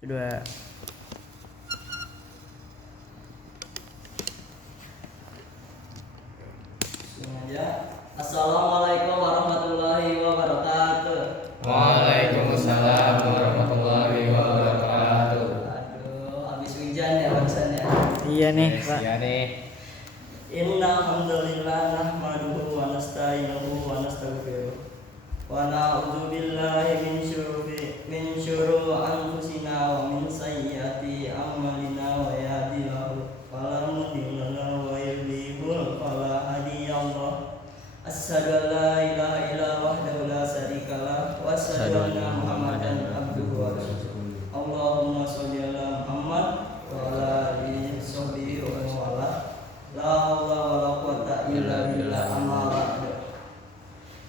Dua. Assalamualaikum warahmatullahi wabarakatuh. Waalaikumsalam warahmatullahi wabarakatuh. Aduh, habis hujan ya barusannya. Iya nih, Pak. Iya nih. Innal hamdalillah nahmaduhu wa nasta'inuhu wa nastaghfiruh. Wa na'udzu billahi min syururi anfusina wa min sayyiati a'malina wa yahdihillahu fala mudilla lahu wa yudlil fala hadiyallaha. Asyhadu an la ilaha illa wahdahu la syarikalah wa asyhadu anna Muhammadan abduhu wa rasuluh. Allahumma sholli ala Muhammad wa ala alihi sahbihi wa man wala. La haula wala quwwata illa billah amma ba'du.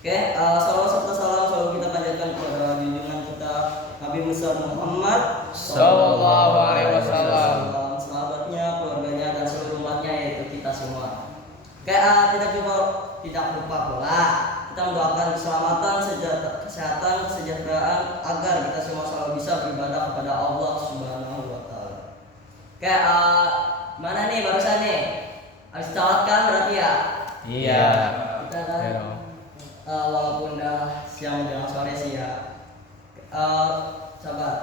Oke, salawat serta salam selalu kita panjatkan kepada junjungan kita Nabi besar Muhammad Sallallahu alaihi wasallam. Sahabatnya, keluarganya dan seluruh umatnya yaitu kita semua. Oke, tidak lupa pula kita mendoakan keselamatan, kesehatan, kesejahteraan agar kita semua selalu bisa beribadah kepada Allah Subhanahu wa taala. Oke, mana nih barusan nih? Habis tawatkan berarti ya? Iya. Kita kan walaupun udah siang menjelang sore sih ya. Sahabat,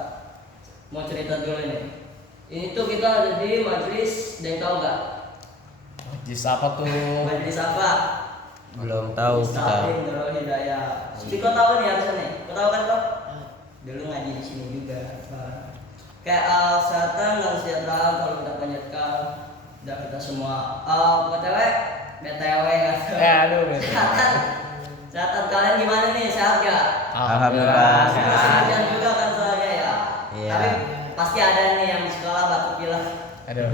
mau cerita dulu nih. Ini tuh kita ada di majelis, ada yang tahu nggak? Jis apa tuh? Majelis apa? Belum tahu kita. Mustaqim Nurul Hidayah. Tapi kau tahu nih harusnya nih. Kau tahu kan kok? Dulu ngaji di sini juga. Kayak kesehatan dan kesejahteraan kalau kita panjatkan dan kita semua. BTW kan? Aduh. Kesehatan kalian gimana nih? Sehat gak? Alhamdulillah Musim sehat. hujan juga kan soalnya ya. Iya. Tapi pasti ada nih yang di sekolah batuk pilek. Aduh.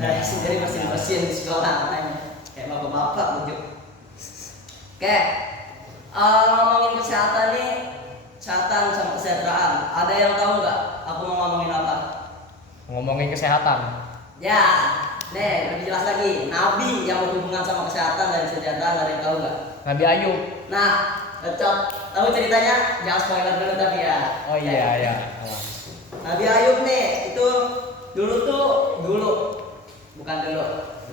Dari sendiri bersin di sekolah katanya. Kayak bapak-bapak bujuk. Oke, ngomongin kesehatan nih, kesehatan sama kesejahteraan. Ada yang tahu nggak? Aku mau ngomongin apa? Ngomongin kesehatan. Ya, nih lebih jelas lagi. Nabi yang berhubungan sama kesehatan dan kesejahteraan, ada yang tahu nggak? Nabi Ayub. Nah, cocok. Tahu ceritanya? Jangan spoiler dulu tapi ya. Oh iya ya. Nabi Ayub nih, itu dulu, bukan dulu.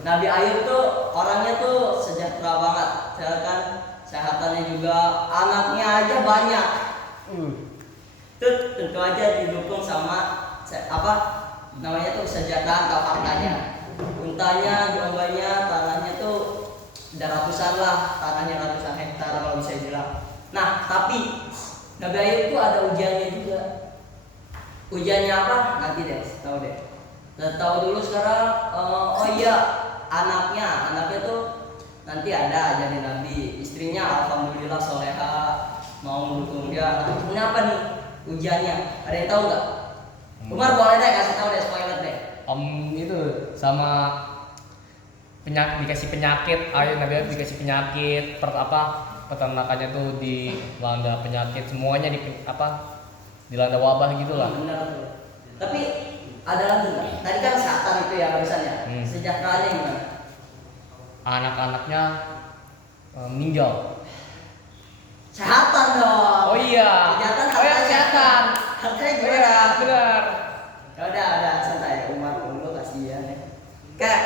Nabi Ayub tuh orangnya tuh sejahtera banget, kan kesehatannya juga, anaknya aja banyak. Tuh tentu aja didukung sama apa namanya tuh kesejahteraan atau hartanya. Untanya, dombanya, tanahnya tuh udah ratusan lah, tanahnya ratusan hektar kalau bisa bilang. Nah tapi Nabi Ayub tuh ada ujiannya juga. Ujiannya apa? Nanti deh, tahu deh. Tahu dulu sekarang. Oh iya. Anaknya tuh nanti ada jadi nabi, istrinya alhamdulillah soleha, mau mendukung dia. Ini apa nih ujiannya? Ada yang tahu nggak? Umar boleh deh kasih tahu deh, spoiler deh. Itu sama dikasih penyakit. Ayo Nabi Ayub dikasih penyakit. Peternakannya tuh dilanda penyakit, semuanya dilanda wabah gitulah. Benar tuh. Tapi ada lagi nggak? Tadi kan kesehatan itu ya barusannya. Sejahteraannya gimana? Anak-anaknya meninggal. Kesehatan dong. Oh iya. Kesehatan. Kesehatan. Hartanya Oh gimana? iya, benar. Ya udah santai. Umar dulu kasihan ya. Kayak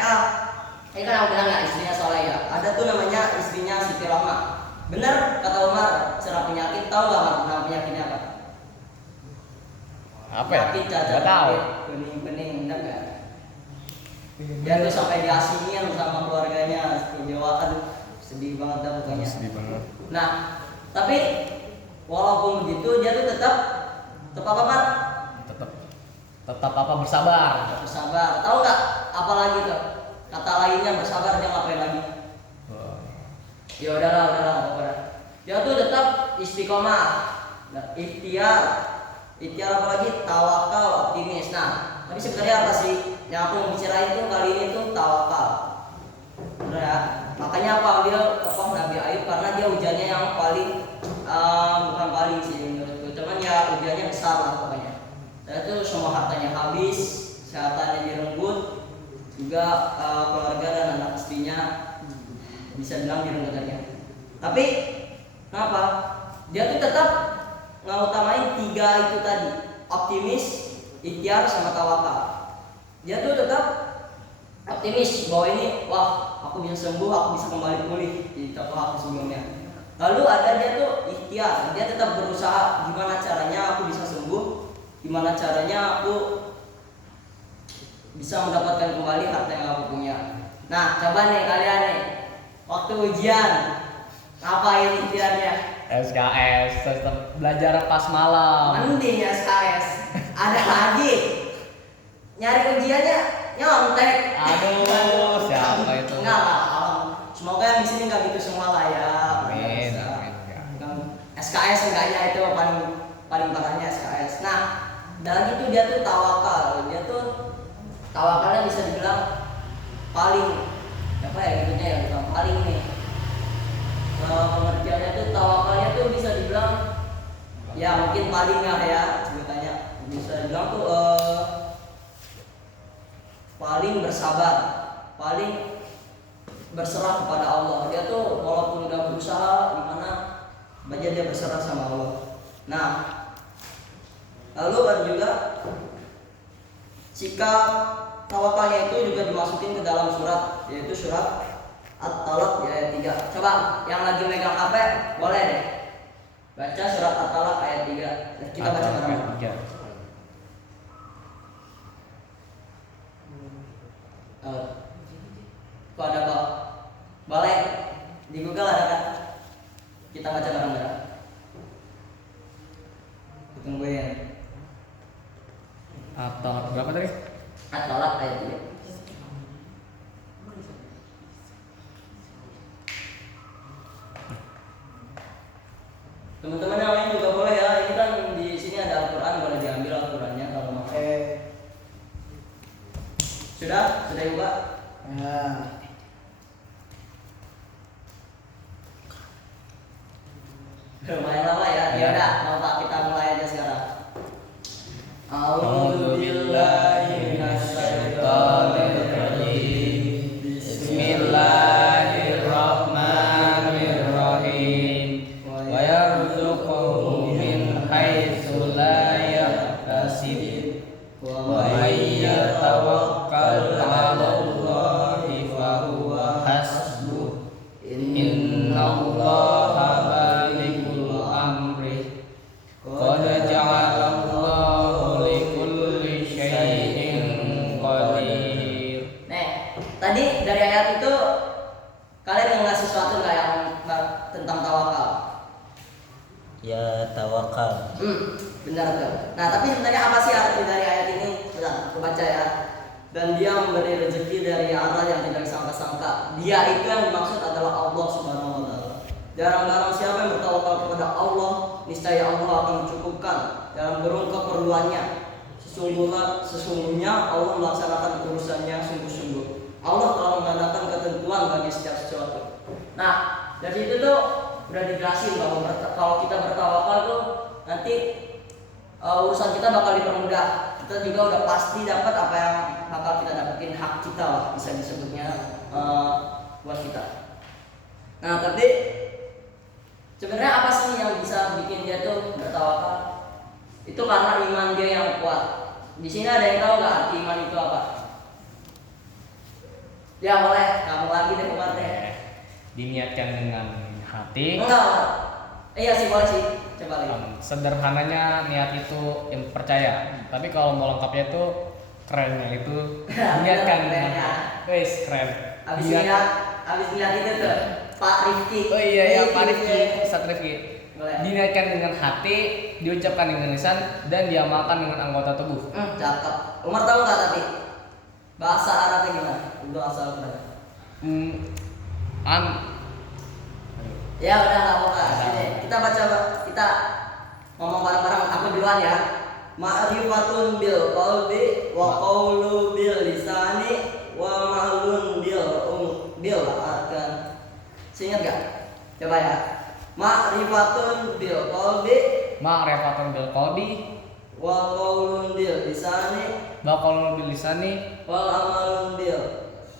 ini kan aku bilang ya istrinya soleh ya. Ada tuh namanya istrinya Siti Roma. Bener kata Umar, serap penyakit. Tahu nggak Umar nama penyakitnya apa? Apa ya? Penyakit cacar Nggak tahu. bening bener nggak? Dia tuh sampai diasingin sama keluarganya ke Jawa. Aduh sedih banget dah pokoknya. Sedih banget. Nah tapi walaupun begitu dia tuh tetap apa Mar? Tetap bersabar. Tetap bersabar. Tahu nggak apa lagi tuh? Kata lainnya bersabar dia ngapain lagi? Ya udahlah. Dia tuh tetap istiqomah, ikhtiar apa lagi? Tawakal, optimis. Nah, tapi sebenarnya apa sih yang aku mau bicarain tuh kali ini tuh tawakal. Benar ya? Makanya aku ambil tokoh Nabi Ayub karena dia ujiannya yang paling bukan paling sih menurutku, cuman ya ujiannya besar lah pokoknya. Dan itu semua hartanya habis, kesehatannya direnggut, juga keluarga dan anak istrinya bisa bilang direnggut. Tapi kenapa? Dia tuh tetap ngutamain tiga itu tadi, optimis, ikhtiar sama tawakal. Dia tuh tetap optimis bahwa ini, wah aku bisa sembuh, aku bisa kembali pulih di contoh aku sebelumnya. Lalu ada dia tuh ikhtiar, dia tetap berusaha gimana caranya aku bisa sembuh, gimana caranya aku bisa mendapatkan kembali harta yang aku punya. Nah, coba nih kalian nih, waktu ujian ngapain ikhtiarnya? SKS, tetap belajar pas malam. Mending ya SKS. Ada lagi nyari ujiannya nyontek. Aduh, siapa itu? Enggak lah. Semoga yang di sini nggak gitu semua lah ya. Amin, Bisa. amin, ya. SKS enggaknya itu paling paling parahnya SKS. Nah, dan itu dia tuh tawakal. Dia tuh tawakalnya bisa dibilang paling apa ya gitunya ya, bukan paling nih. Pengertiannya tuh tawakalnya tuh bisa dibilang ya mungkin paling lah ya sebutannya, bisa dibilang tuh paling bersabar, paling berserah kepada Allah. Dia tuh walaupun udah berusaha gimana aja dia berserah sama Allah. Nah, lalu ada juga sikap tawakalnya itu juga dimasukin ke dalam surat, yaitu surat At-Talaq ayat 3. Coba yang lagi megang HP boleh deh baca surat At-Talaq ayat 3. Kita baca bareng. Kok ada kok? Boleh di Google ada kan? Kita baca bareng-bareng. Tungguin. Atau berapa tadi? At-Talaq ayat 3. Teman-teman yang lain juga boleh ya. Ini kan di sini ada Al-Qur'an, boleh diambil Al-Qur'annya kalau mau. Sudah juga. Ya. Lumayan lama ya. Ya udah, mau Pak kita mulai aja sekarang. A'udzubillahi minasyaitonir rajim. Bismillahirrahmanirrahim. Wa yarzuquhu min haitsu la yahtasib. Wa may yatawakkal 'alallahi fa huwa hasbuh. Innallaha balighul amri. Qad ja'alallahu likulli syai'in qadir. Nih, tadi dari ayat itu kalian ingat sesuatu nggak yang tentang tawakal? Ya tawakal. Benar tuh. Nah, tapi sebenarnya apa sih arti dari ayat ini? Bentar, aku baca ya. Dan dia memberi rezeki dari arah yang tidak disangka-sangka. Dia itu yang dimaksud adalah Allah Subhanahu wa taala. Dan barang siapa yang bertawakal kepada Allah, niscaya Allah akan mencukupkan dalam berung keperluannya. Sesungguhnya Allah melaksanakan urusannya sungguh-sungguh. Allah telah mengadakan ketentuan bagi setiap sesuatu. Nah, dari itu tuh udah dijelasin bahwa kalau kita bertawakal tuh nanti urusan kita bakal dipermudah. Kita juga udah pasti dapat apa yang bakal kita dapetin, hak kita lah bisa disebutnya buat kita. Nah, tapi sebenarnya apa sih yang bisa bikin dia tuh bertawakal? Itu karena iman dia yang kuat. Di sini ada yang tahu nggak arti iman itu apa? Ya boleh, kamu lagi deh Umar deh. Diniatkan dengan hati. Enggak. Iya sih boleh sih. Coba lagi. Sederhananya niat itu yang percaya. Tapi kalau mau lengkapnya itu kerennya itu diniatkan dengan wes keren. Abis lihat itu tuh Pak Rifki. Oh iya Pak Rifki, Ustaz Rifki. Boleh. Diniatkan dengan hati, diucapkan dengan lisan dan diamalkan dengan anggota tubuh. Cakep. Umar tahu nggak tapi bahasa Arabnya gimana? Udah asal berapa? Ya udah nggak apa-apa. Sini kita baca, kita ngomong bareng-bareng. Aku duluan ya. Ma'rifatun bil qalbi wa qawlu bil lisani wa ma'lun bil arkan. Ingat gak? Coba ya. Ma'rifatun bil qalbi Ma'rifatun bil qalbi wa qawlun bil lisani wa qawlun bil lisani wal amalun bil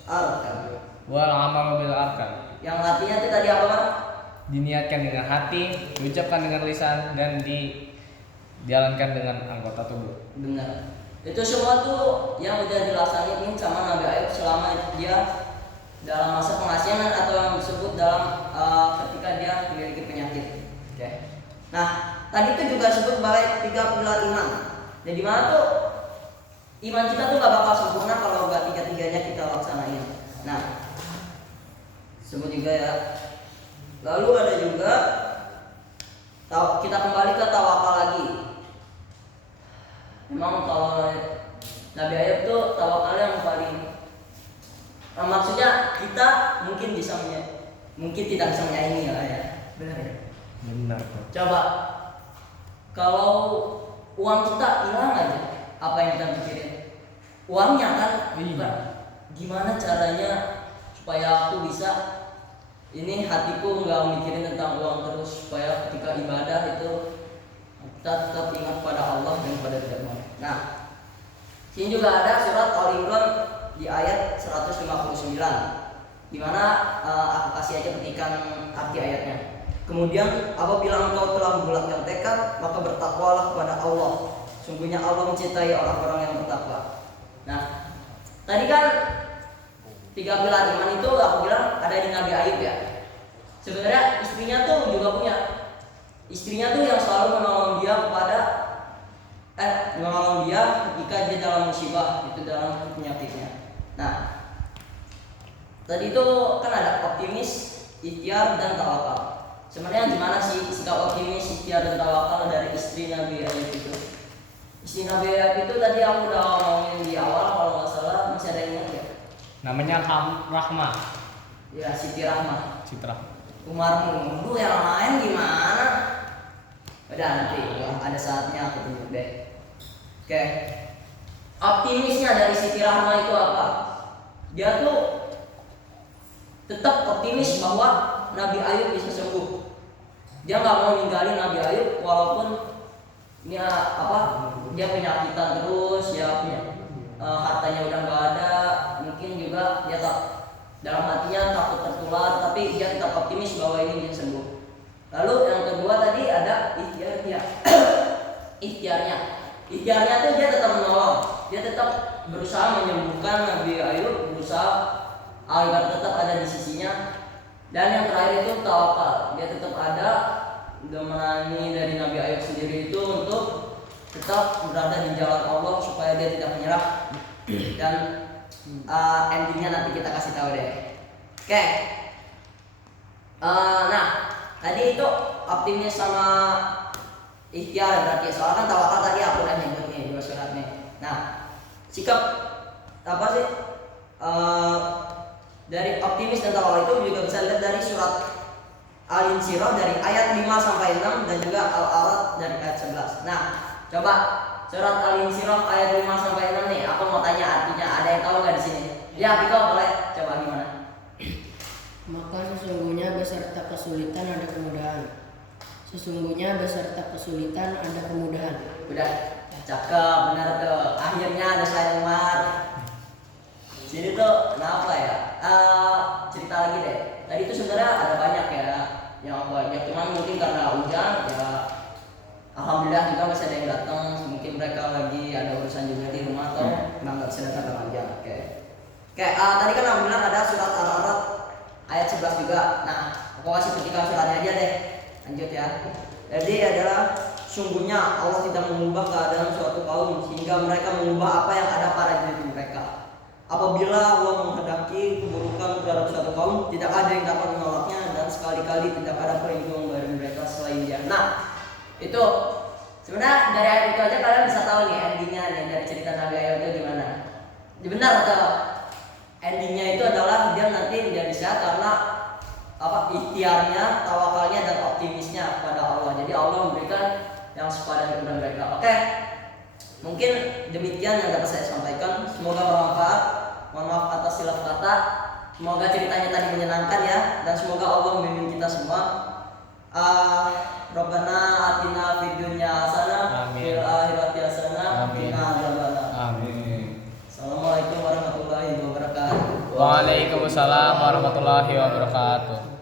arkan. wal amalu bil arkan. Yang artinya itu tadi apa, Bang? Diniatkan dengan hati, diucapkan dengan lisan dan dijalankan dengan anggota tubuh. Benar. Itu semua tuh yang udah dilaksanain sama Nabi Ayub selama dia dalam masa pengasihan atau yang disebut dalam ketika dia memiliki penyakit. Oke. Nah, tadi itu juga disebut sebagai 3 pilar iman. Jadi mana tuh iman kita tuh gak bakal sempurna kalau gak tiga-tiganya kita laksanain. Nah, sebut juga ya. Lalu ada juga kita kembali ke tawakal lagi. Memang kalau Nabi Ayub tuh tawakalnya yang paling maksudnya kita mungkin tidak bisa menyaingi lah ya. Benar ya? Benar tuh. Coba kalau uang kita hilang aja, apa yang kita pikirin? Uangnya kan? Iya. Gimana caranya supaya aku bisa ini hatiku nggak mikirin tentang uang terus, supaya ketika ibadah itu kita tetap ingat pada Allah dan pada firman. Nah, sini juga ada surat Al-Imran di ayat 159, di mana aku kasih aja petikan arti ayatnya. Kemudian apabila engkau telah membulatkan tekad, maka bertakwalah kepada Allah. Sungguhnya Allah mencintai orang-orang yang bertakwa. Nah, tadi kan 3 pilar iman itu aku bilang ada di Nabi Ayub ya. Sebenarnya istrinya tuh juga punya. Istrinya tuh yang selalu menolong dia ketika dia dalam musibah, itu dalam penyakitnya. Nah, tadi itu kan ada optimis, ikhtiar dan tawakal. Sebenarnya gimana sih sikap optimis, ikhtiar dan tawakal dari istri Nabi Ayub itu? Istri Nabi Ayub itu tadi aku udah ngomongin di awal, kalau nggak salah masih ada yang ingat ya? Namanya Rahmah. Ya, Siti Rahmah. Citra. Umar Mundu yang lain gimana? Udah nanti ada saatnya aku tunjuk deh. Oke. Optimisnya dari Siti Rahmah itu apa? Dia tuh tetap optimis bahwa Nabi Ayub bisa sembuh. Dia nggak mau ninggalin Nabi Ayub walaupun dia penyakitan terus, hartanya udah nggak ada, mungkin juga dia dalam hatinya takut tertular, tapi dia tetap optimis bahwa ini bisa sembuh. Lalu yang kedua tadi ada ikhtiarnya. Ikhtiarnya tuh dia tetap menolong, dia tetap berusaha menyembuhkan Nabi Ayub, berusaha agar tetap ada di sisinya. Dan yang terakhir itu tawakal, dia tetap ada menemani dari Nabi Ayub sendiri itu untuk tetap berada di jalan Allah supaya dia tidak menyerah. Dan endingnya nanti kita kasih tahu deh. Oke. Nah, tadi itu optimis sama ikhtiar berarti. Soalnya kan tawakal tadi aku udah nyebut nih 2 surat nih. Nah, sikap apa sih? Dari optimis dan tawakal itu juga bisa lihat dari surat Al-Insyirah dari ayat 5 sampai 6 dan juga Al-A'raf dari ayat 11. Nah, coba surat Al-Insyirah ayat 5 sampai 6 nih, aku mau tanya artinya, ada yang tahu nggak di sini? Ya, Piko boleh. Coba gimana? Maka sesungguhnya beserta kesulitan ada kemudahan. Sesungguhnya beserta kesulitan ada kemudahan. Udah, cakep, benar tuh. Akhirnya ada slide Umar. Sini tuh kenapa ya? Cerita lagi deh. Tadi itu sebenarnya ada banyak ya yang aku ajak, cuman mungkin karena hujan ya. Alhamdulillah juga masih ada yang datang. Mungkin mereka lagi ada urusan juga di rumah atau memang nggak bisa datang aja. Oke. Tadi kan aku bilang ada surat Al-A'raf ayat 11 juga. Nah, aku kasih petikan suratnya aja deh. Lanjut ya. Jadi adalah sungguhnya Allah tidak mengubah keadaan suatu kaum sehingga mereka mengubah apa yang ada pada diri mereka. Apabila Allah menghendaki keburukan terhadap suatu kaum, tidak ada yang dapat menolaknya dan sekali-kali tidak ada pelindung dari mereka selain Dia. Nah, itu sebenarnya dari ayat itu aja kalian bisa tahu nih endingnya nih dari cerita Nabi Ayub itu gimana. Benar atau endingnya itu adalah dia nanti menjadi sehat karena ikhtiarnya, tawakalnya dan optimisnya kepada Allah. Jadi Allah memberikan yang sepadan kepada mereka. Oke. Mungkin demikian yang dapat saya sampaikan. Semoga bermanfaat. Mohon maaf atas silap kata. Semoga ceritanya tadi menyenangkan ya, dan semoga Allah membimbing kita semua. Rabbana atina fid dunya hasanah fil akhirati hasanah wa qina adzabannar. Amin. Assalamualaikum warahmatullahi wabarakatuh. Waalaikumsalam warahmatullahi wabarakatuh.